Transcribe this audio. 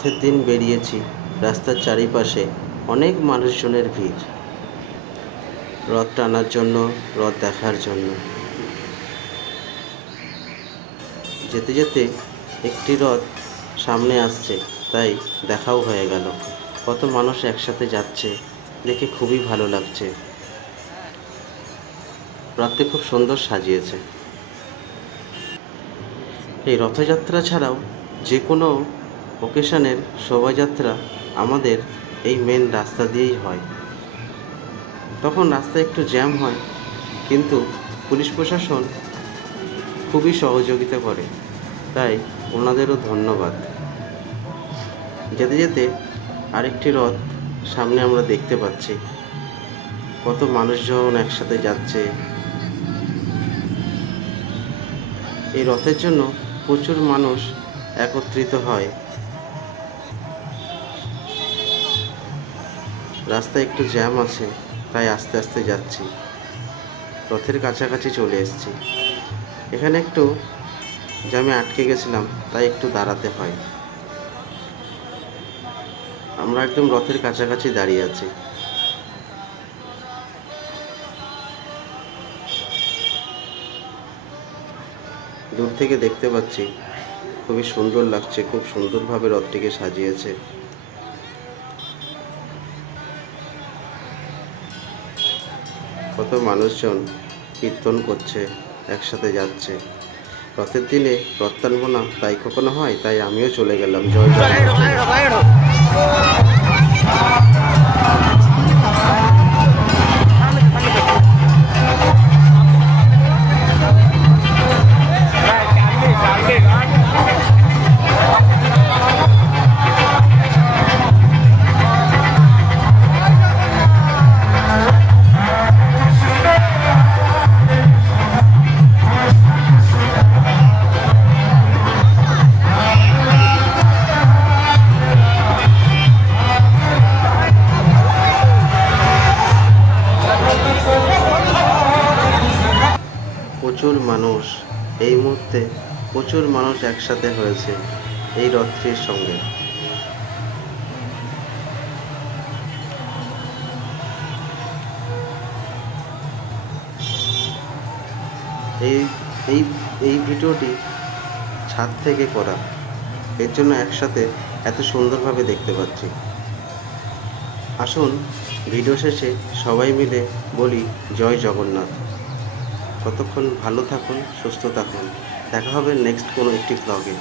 রথের দিন বেরিয়েছি। রাস্তার চারিপাশে অনেক মানুষজনের ভিড়, রথ টানার জন্য, রথ দেখার জন্য। যেতে যেতে একটি রথ সামনে আসছে, তাই দেখাও হয়ে গেল। কত মানুষ একসাথে যাচ্ছে, দেখে খুবই ভালো লাগছে। রথটি খুব সুন্দর সাজিয়েছে। এই রথযাত্রা ছাড়াও যে কোনো ওকেশনের শোভাযাত্রা আমাদের এই মেন রাস্তা দিয়েই হয়। তখন রাস্তায় একটু জ্যাম হয়, কিন্তু পুলিশ প্রশাসন খুবই সহযোগিতা করে, তাই ওনাদেরও ধন্যবাদ। যেতে যেতে আরেকটি রথ সামনে আমরা দেখতে পাচ্ছি। কত মানুষজন একসাথে যাচ্ছে। এই রথের জন্য প্রচুর মানুষ একত্রিত হয়। রাস্তায় একটু জ্যাম আছে, তাই আস্তে আস্তে যাচ্ছি। রথের কাছাকাছি চলে এসেছি। এখানে একটু জ্যামে আটকে গেছিলাম, তাই একটু দাঁড়াতে হয়। আমরা একদম রথের কাছাকাছি দাঁড়িয়ে আছি। দূর থেকে দেখতে পাচ্ছি, খুবই সুন্দর লাগছে। খুব সুন্দরভাবে রথটিকে সাজিয়েছে। কত মানুষজন কীর্তন করছে, একসাথে যাচ্ছে। রথের দিনে রথ টানবো না তাই কখনো হয়, তাই আমিও চলে গেলাম। জয় জগন্নাথ। প্রচুর মানুষ এই মুহূর্তে, প্রচুর মানুষ একসাথে হয়েছে এই রথটির সঙ্গে। এই এই এই ভিডিওটি ছাদ থেকে করা, এর জন্য একসাথে এত সুন্দরভাবে দেখতে পাচ্ছি। আসুন ভিডিও শেষে সবাই মিলে বলি জয় জগন্নাথ। ততক্ষণ ভালো থাকুন, সুস্থ থাকুন। দেখা হবে নেক্সট কোনো একটি ব্লগে।